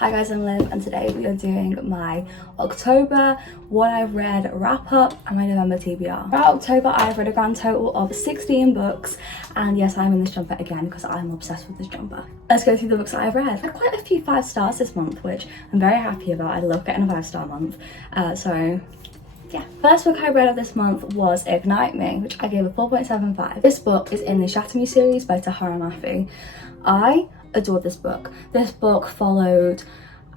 Hi guys, I'm Liv and today we are doing my October what I've read wrap up and my November TBR. Throughout October I've read a grand total of 16 books, and yes, I'm in this jumper again because I'm obsessed with this jumper. Let's go through the books that I've read. I had quite a few 5 stars this month, which I'm very happy about. I love getting a 5-star month. Yeah. First book I read of this month was Ignite Me, which I gave a 4.75. This book is in the Shatter Me series by Tahereh and Mafi. I adored this book. This book followed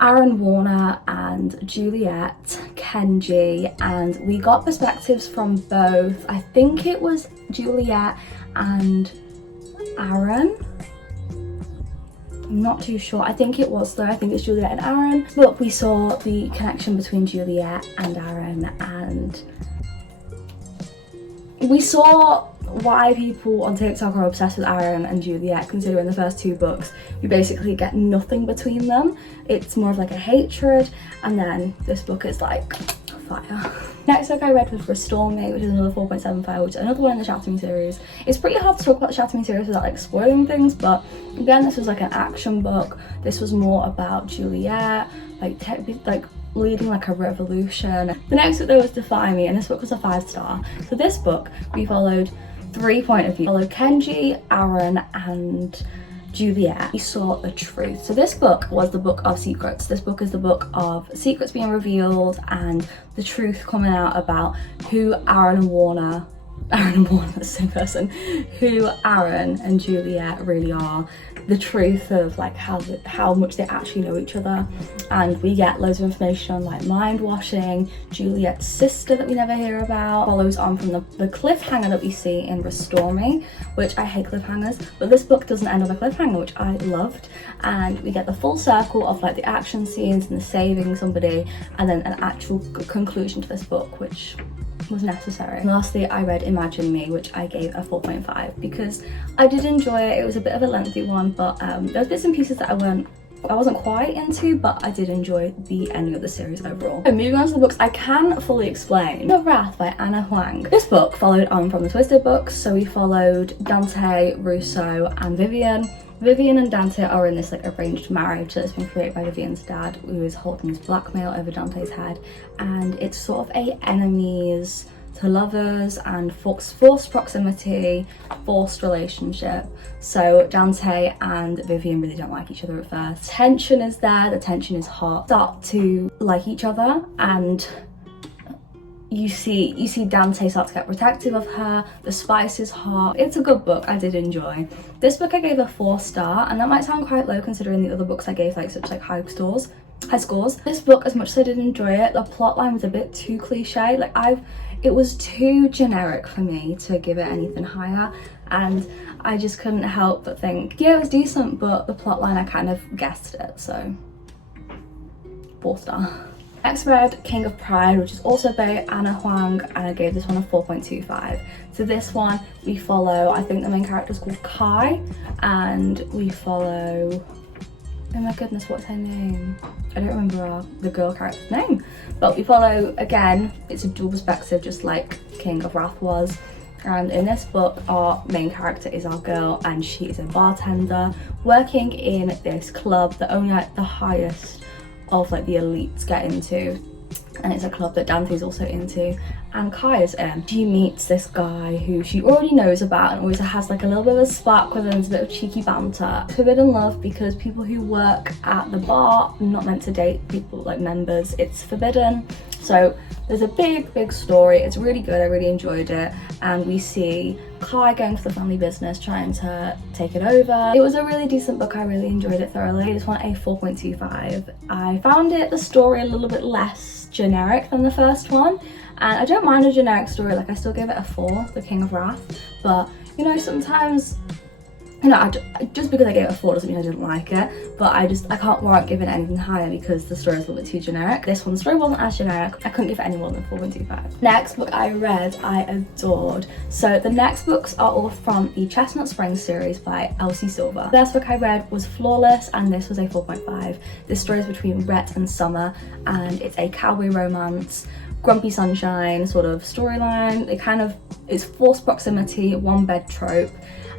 Aaron Warner and Juliet, Kenji, and we got perspectives from both. I think it was Juliet and Aaron. I'm not too sure. I think it was though. I think it's Juliet and Aaron. But we saw the connection between Juliet and Aaron, and we saw why people on TikTok are obsessed with Aaron and Juliet, considering the first 2 books we basically get nothing between them. It's more of like a hatred, and then this book is like fire. Next book I read was Restore Me, which is another 4.75, which is another one in the Shatter Me series. It's pretty hard to talk about the Shatter Me series without like spoiling things, but again, this was like an action book. This was more about Juliet, like leading like a revolution. The next book though was Defy Me, and this book was a 5-star. So this book we followed 3 point of view. We followed Kenji, Aaron, and Juliet. We saw the truth. So this book was the book of secrets. This book is the book of secrets being revealed and the truth coming out about who Aaron Warner, that's the same person, who Aaron and Juliet really are. The truth of like how much they actually know each other, and we get loads of information on like mind washing. Juliet's sister that we never hear about follows on from the cliffhanger that we see in Restore Me, which I hate cliffhangers, but this book doesn't end on a cliffhanger, which I loved, and we get the full circle of like the action scenes and the saving somebody, and then an actual conclusion to this book, which was necessary. And lastly, I read Imagine Me, which I gave a 4.5 because I did enjoy it. It was a bit of a lengthy one, but there was bits and pieces that I wasn't quite into, but I did enjoy the ending of the series overall. So moving on to the books I can fully explain. The Wrath by Huang. This book followed on from the Twisted books, so we followed Dante, Russo, and Vivian. Vivian and Dante are in this like arranged marriage that's been created by Vivian's dad, who is holding his blackmail over Dante's head, and it's sort of a enemies to lovers and forced proximity, forced relationship. So Dante and Vivian really don't like each other at first. Tension is there, the tension is hot. Start to like each other, and you see Dante start to get protective of her. The spice is hot. It's a good book. I did enjoy. This book I gave a 4-star, and that might sound quite low considering the other books I gave such high scores. This book, as much as I did enjoy it, the plot line was a bit too cliche. It was too generic for me to give it anything higher, and I just couldn't help but think, yeah, it was decent, but the plot line I kind of guessed it, so 4-star. Next read King of Pride, which is also by Huang, and I gave this one a 4.25. So this one we follow, I think the main character is called Kai, and we follow, oh my goodness, what's her name? I don't remember the girl character's name, but we follow, again, it's a dual perspective just like King of Wrath was. And in this book, our main character is our girl, and she is a bartender working in this club that only like the highest of like the elites get into, and it's a club that Dante's also into, and Kai is in. She meets this guy who she already knows about and always has like a little bit of a spark with him, a bit of cheeky banter. Forbidden love because people who work at the bar are not meant to date people like members. It's forbidden. So there's a big story. It's really good. I really enjoyed it, and we see Kai going for the family business, trying to take it over. It was a really decent book. I really enjoyed it thoroughly. I just want a 4.25. I found the story a little bit less generic than the first one, and I don't mind a generic story. Like, I still gave it a 4, The King of Wrath, but you know, sometimes, you know, just because I gave it a 4 doesn't mean I didn't like it, but I can't warrant giving it anything higher because the story is a little bit too generic. This one, the story wasn't as generic. I couldn't give it any more than 4.25. Next book I read, I adored. So the next books are all from the Chestnut Springs series by Elsie. The first book I read was Flawless, and this was a 4.5. This story is between Rhett and Summer, and it's a cowboy romance, grumpy sunshine sort of storyline. It's forced proximity, one bed trope,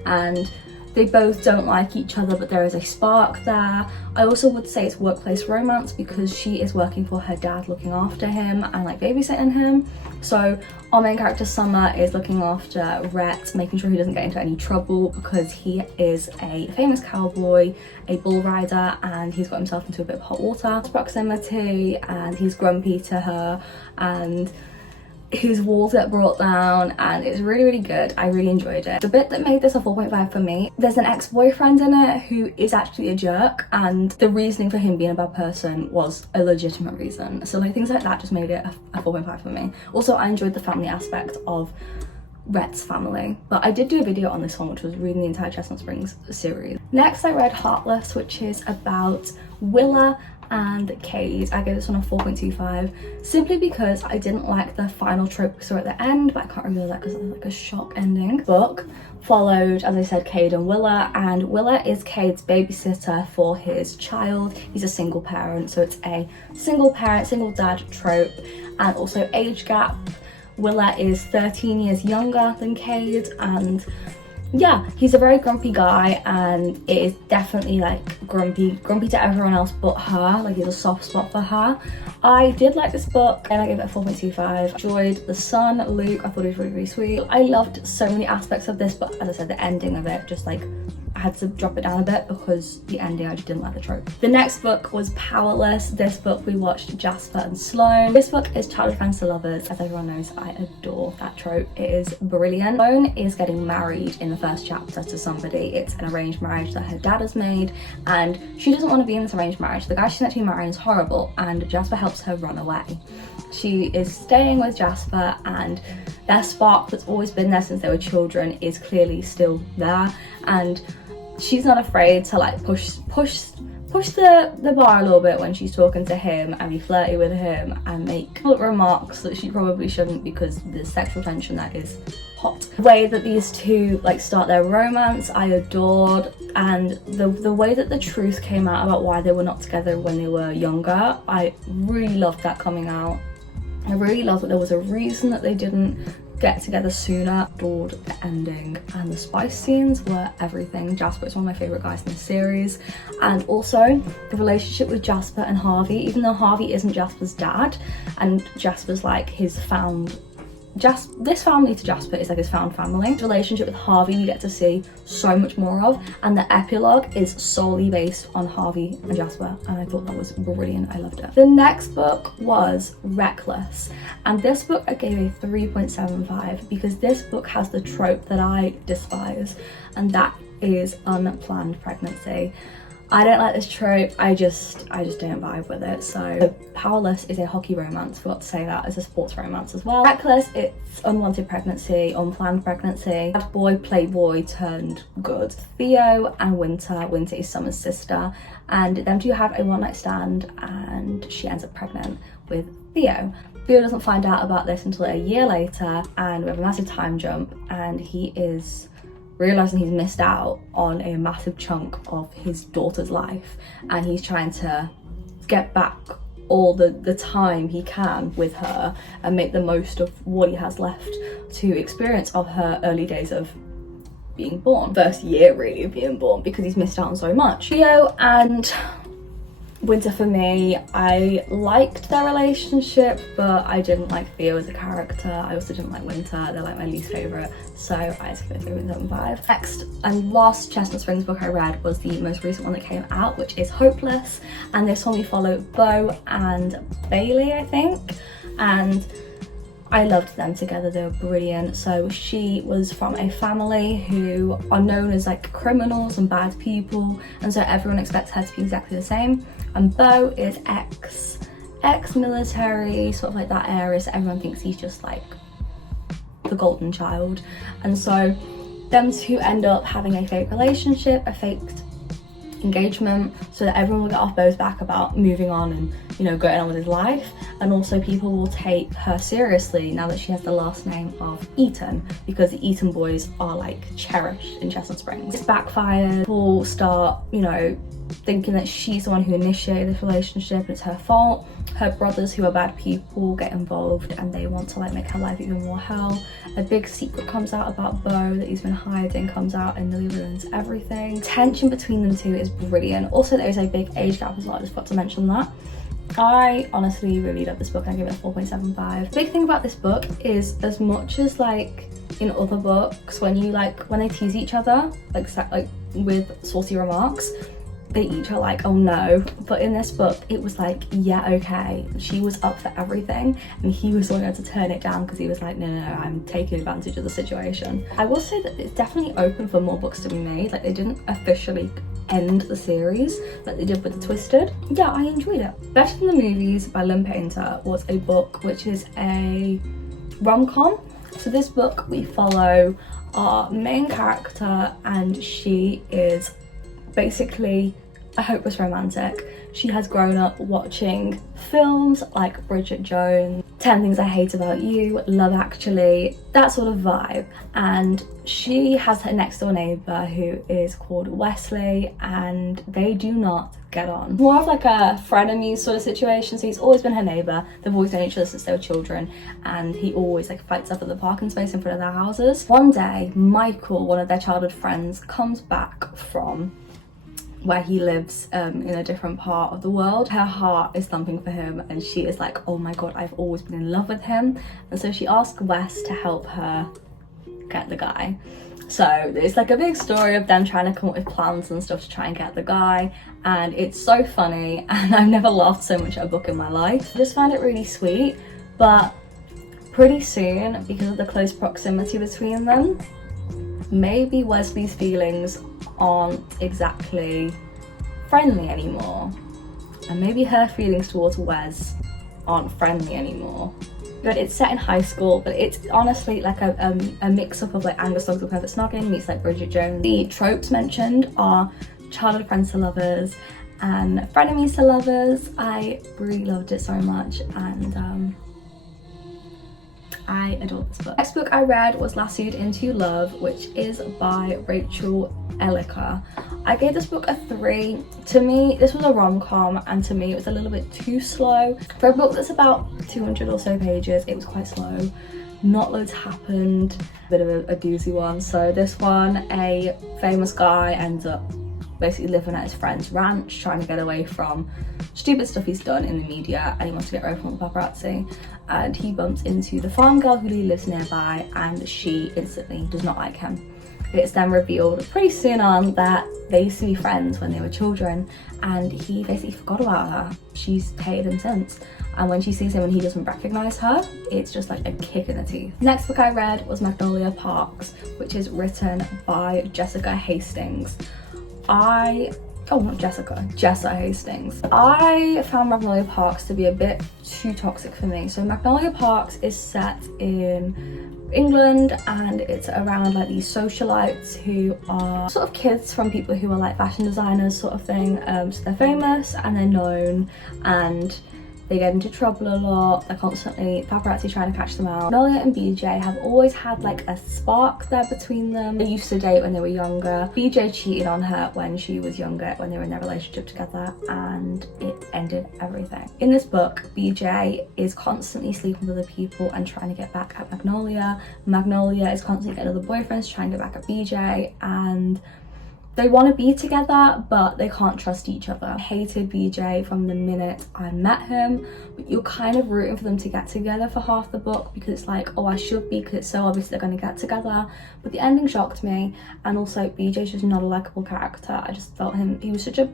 and They both don't like each other, but there is a spark there. I also would say it's workplace romance because she is working for her dad, looking after him and like babysitting him. So our main character Summer is looking after Rhett, making sure he doesn't get into any trouble because he is a famous cowboy, a bull rider, and he's got himself into a bit of hot water proximity, and he's grumpy to her, and his walls get brought down, and it's really, really good. I really enjoyed it. The bit that made this a 4.5 for me, there's an ex-boyfriend in it who is actually a jerk, and the reasoning for him being a bad person was a legitimate reason. So like things like that just made it a 4.5 for me. Also, I enjoyed the family aspect of Rhett's family, but I did do a video on this one, which was reading the entire Chestnut Springs series. Next I read Heartless, which is about Willa and Cade. I gave this one a 4.25 simply because I didn't like the final trope we saw at the end, but I can't reveal that because it was like a shock ending. Book followed, as I said, Cade and Willa, and Willa is Cade's babysitter for his child. He's a single parent, so it's a single parent, single dad trope, and also age gap. Willa is 13 years younger than Cade, and yeah, he's a very grumpy guy, and it is definitely like grumpy to everyone else but her. Like, he's a soft spot for her. I did like this book and I gave it a 4.25. Enjoyed the son, Luke. I thought he was really, really sweet. I loved so many aspects of this, but as I said, the ending of it just like, I had to drop it down a bit because the ending, I just didn't like the trope. The next book was Powerless. This book we watched Jasper and Sloane. This book is Childhood Friends to Lovers. As everyone knows, I adore that trope. It is brilliant. Sloane is getting married in the first chapter to somebody. It's an arranged marriage that her dad has made, and she doesn't want to be in this arranged marriage. The guy she's actually marrying is horrible, and Jasper helps her run away. She is staying with Jasper, and their spark that's always been there since they were children is clearly still there, and she's not afraid to like push the bar a little bit when she's talking to him and be flirty with him and make remarks that she probably shouldn't because the sexual tension that is hot. The way that these two like start their romance, I adored, and the way that the truth came out about why they were not together when they were younger, I really loved that coming out. I really loved that there was a reason that they didn't get together sooner. Adored the ending, and the spice scenes were everything. Jasper is one of my favourite guys in the series, and also the relationship with Jasper and Harvey, even though Harvey isn't Jasper's dad and Jasper's like his found, this family to Jasper is like his found family. The relationship with Harvey we get to see so much more of, and the epilogue is solely based on Harvey and Jasper, and I thought that was brilliant. I loved it. The next book was Reckless, and this book I gave a 3.75 because this book has the trope that I despise, and that is unplanned pregnancy. I don't like this trope. I just don't vibe with it. So Powerless is a hockey romance. Forgot to say that. It's a sports romance as well. Reckless, it's unwanted pregnancy, unplanned pregnancy. Bad boy, playboy turned good. Theo and Winter. Winter is Summer's sister, and them two have a one-night stand, and she ends up pregnant with Theo. Theo doesn't find out about this until a year later, and we have a massive time jump, and he is realising he's missed out on a massive chunk of his daughter's life, and he's trying to get back all the time he can with her and make the most of what he has left to experience of her early days of being born. First year really of being born, because he's missed out on so much. Theo and Winter, for me, I liked their relationship, but I didn't like Theo as a character. I also didn't like Winter. They're like my least favourite, so I just gave it a 3.75. Next and last Chestnut Springs book I read was the most recent one that came out, which is Hopeless, and this one we follow Beau and Bailey, I think, and I loved them together. They were brilliant. So she was from a family who are known as like criminals and bad people, and so everyone expects her to be exactly the same. And Beau is ex-military, sort of like that area, so everyone thinks he's just like the golden child. And so them two end up having a fake relationship, a faked engagement, so that everyone will get off Beau's back about moving on and, you know, going on with his life. And also people will take her seriously now that she has the last name of Eaton, because the Eaton boys are like cherished in Chestnut Springs. It's backfired. People start, you know, thinking that she's the one who initiated this relationship and it's her fault. Her brothers, who are bad people, get involved and they want to like make her life even more hell. A big secret comes out about Beau that he's been hiding, comes out and nearly ruins everything. Tension between them two is brilliant. Also, there is a big age gap as well, I just forgot to mention that. I honestly really love this book and I give it a 4.75. The big thing about this book is, as much as like in other books when they tease each other like with saucy remarks, they each are like, oh no, but in this book it was like, yeah, okay, she was up for everything and he was the one who had to turn it down because he was like, no, I'm taking advantage of the situation. I will say that it's definitely open for more books to be made. Like, they didn't officially end the series like they did with the Twisted. Yeah, I enjoyed it. Better Than the Movies by Lynn was a book which is a rom-com. So this book, we follow our main character and she is basically a hopeless romantic. She has grown up watching films like Bridget Jones, 10 Things I Hate About You, Love Actually, that sort of vibe. And she has her next door neighbour who is called Wesley, and they do not get on. More of like a frenemy sort of situation. So he's always been her neighbour, they've always known each other since they were children, and he always like fights up at the parking space in front of their houses. One day, Michael, one of their childhood friends, comes back from where he lives in a different part of the world. Her heart is thumping for him and she is like, oh my god, I've always been in love with him. And so she asks Wes to help her get the guy. So it's like a big story of them trying to come up with plans and stuff to try and get the guy, and it's so funny and I've never laughed so much at a book in my life. I just found it really sweet, but pretty soon, because of the close proximity between them, maybe Wesley's feelings aren't exactly friendly anymore, and maybe her feelings towards Wes aren't friendly anymore. But it's set in high school, but it's honestly like a mix-up of like Angus Dogs with Perfect Snogging meets like Bridget Jones. The tropes mentioned are childhood friends to lovers and frenemies to lovers. I really loved it so much, and I adore this book. Next book I read was Lassoed Into Love, which is by Rachael Eliker. I gave this book a 3. To me, this was a rom-com, and to me it was a little bit too slow. For a book that's about 200 or so pages, it was quite slow. Not loads happened, a bit of a doozy one. So this one, a famous guy ends up basically living at his friend's ranch, trying to get away from stupid stuff he's done in the media, and he wants to get away from the paparazzi. And he bumps into the farm girl who lives nearby, and she instantly does not like him. It's then revealed pretty soon on that they used to be friends when they were children, and he basically forgot about her. She's hated him since, and when she sees him and he doesn't recognise her, it's just like a kick in the teeth. Next book I read was Magnolia Parks, which is written by Jessica Hastings. Jessa Hastings. I found Magnolia Parks to be a bit too toxic for me. So Magnolia Parks is set in England, and it's around like these socialites who are sort of kids from people who are like fashion designers sort of thing. So they're famous and they're known, and they get into trouble a lot. They're constantly paparazzi trying to catch them out. Magnolia and BJ have always had like a spark there between them. They used to date when they were younger. BJ cheated on her when she was younger, when they were in their relationship together, and it ended everything. In this book, BJ is constantly sleeping with other people and trying to get back at Magnolia. Magnolia is constantly getting other boyfriends, trying to get back at BJ, and they want to be together, but they can't trust each other. I hated BJ from the minute I met him, but you're kind of rooting for them to get together for half the book, because it's like, oh, I should be, because it's so obvious they're going to get together. But the ending shocked me, and also BJ's just not a likable character. I just felt he was such a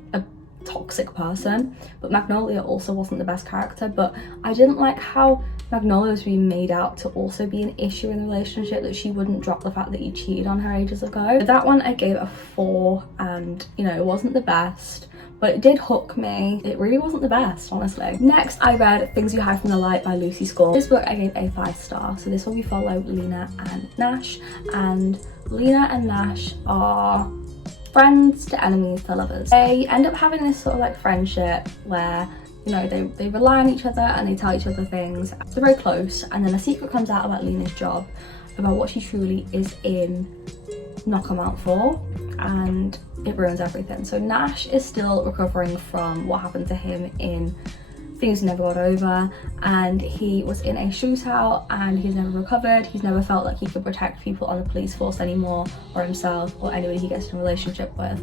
toxic person. But Magnolia also wasn't the best character, but I didn't like how Magnolia was being made out to also be an issue in the relationship, that she wouldn't drop the fact that he cheated on her ages ago. But that one I gave a 4, and you know, it wasn't the best, but it did hook me. It really wasn't the best, honestly. Next I read Things You Hide from the Light by Lucy Score. This book I gave a 5-star. So this one we follow Lena and Nash, and Lena and Nash are friends to enemies to lovers. They end up having this sort of like friendship where, you know, they rely on each other and they tell each other things. They're very close, and then a secret comes out about Lena's job, about what she truly is in Knock 'em Out for, and it ruins everything. So Nash is still recovering from what happened to him in Things Never Got Over, and he was in a shootout and he's never recovered. He's never felt like he could protect people on the police force anymore, or himself, or anybody he gets in a relationship with.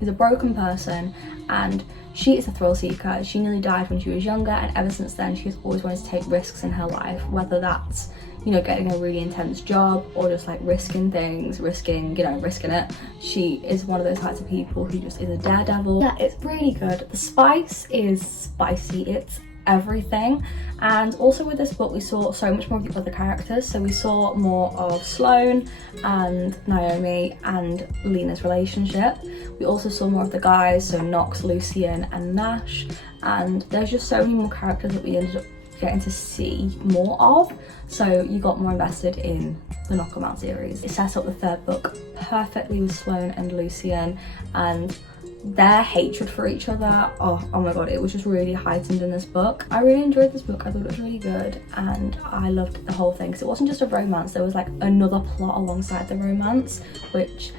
He's a broken person, and she is a thrill seeker. She nearly died when she was younger, and ever since then she's always wanted to take risks in her life, whether that's, you know, getting a really intense job or just like risking things, risking it. She is one of those types of people who just is a daredevil. Yeah, it's really good. The spice is spicy, it's everything. And also with this book we saw so much more of the other characters. So we saw more of Sloane and Naomi and Lena's relationship. We also saw more of the guys, so Knox, Lucien and Nash, and there's just so many more characters that we ended up getting to see more of, so you got more invested in the Knock 'Em Out series. It sets up the third book perfectly with Sloane and Lucien, and their hatred for each other, oh my god, it was just really heightened in this book. I really enjoyed this book. I thought it was really good, and I loved the whole thing because it wasn't just a romance, there was like another plot alongside the romance, which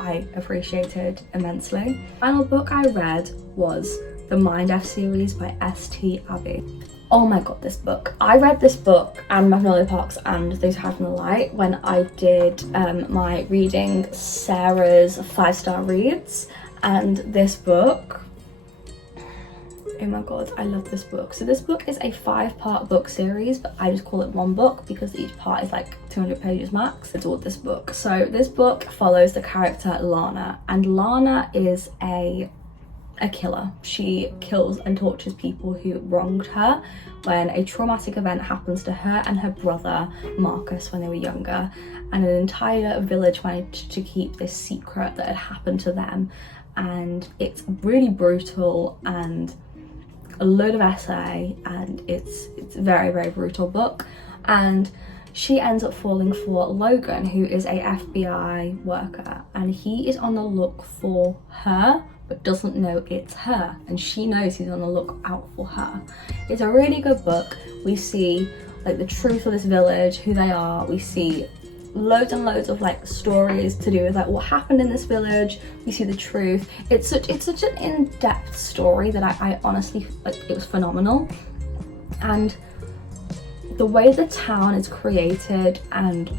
I appreciated immensely. The final book I read was the MindF series by St. Abbey. Oh my god, this book. I read this book and Magnolia Parks and Those Who Hide from the Light when I did my reading Sarah's 5-star reads, and this book, oh my god, I love this book. So this book is a 5-part book series, but I just call it one book because each part is like 200 pages max. It's all this book. So this book follows the character Lana, and Lana is a killer. She kills and tortures people who wronged her when a traumatic event happens to her and her brother Marcus when they were younger, and an entire village wanted to keep this secret that had happened to them. And it's really brutal and a load of essay, and it's a very, very brutal book. And she ends up falling for Logan, who is a FBI worker, and he is on the look for her but doesn't know it's her, and she knows he's on the lookout for her. It's a really good book. We see like the truth of this village, who they are. We see loads and loads of like stories to do with like what happened in this village. We see the truth. It's such an in-depth story that I honestly, like, it was phenomenal. And the way the town is created and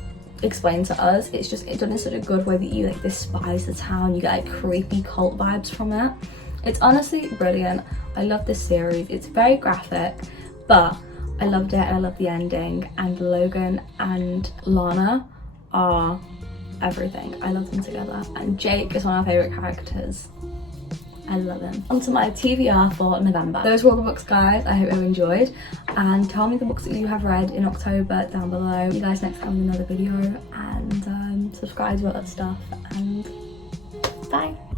explained to us, it's done in such a good way that you like despise the town. You get like creepy cult vibes from it. It's honestly brilliant. I love this series. It's very graphic, but I loved it and I love the ending. And Logan and Lana are everything. I love them together, and Jake is one of my favourite characters. I love him. On to my TBR for November. Those were all the books, guys. I hope you enjoyed, and tell me the books that you have read in October down below. See you guys next time with another video, and subscribe to all that stuff, and bye.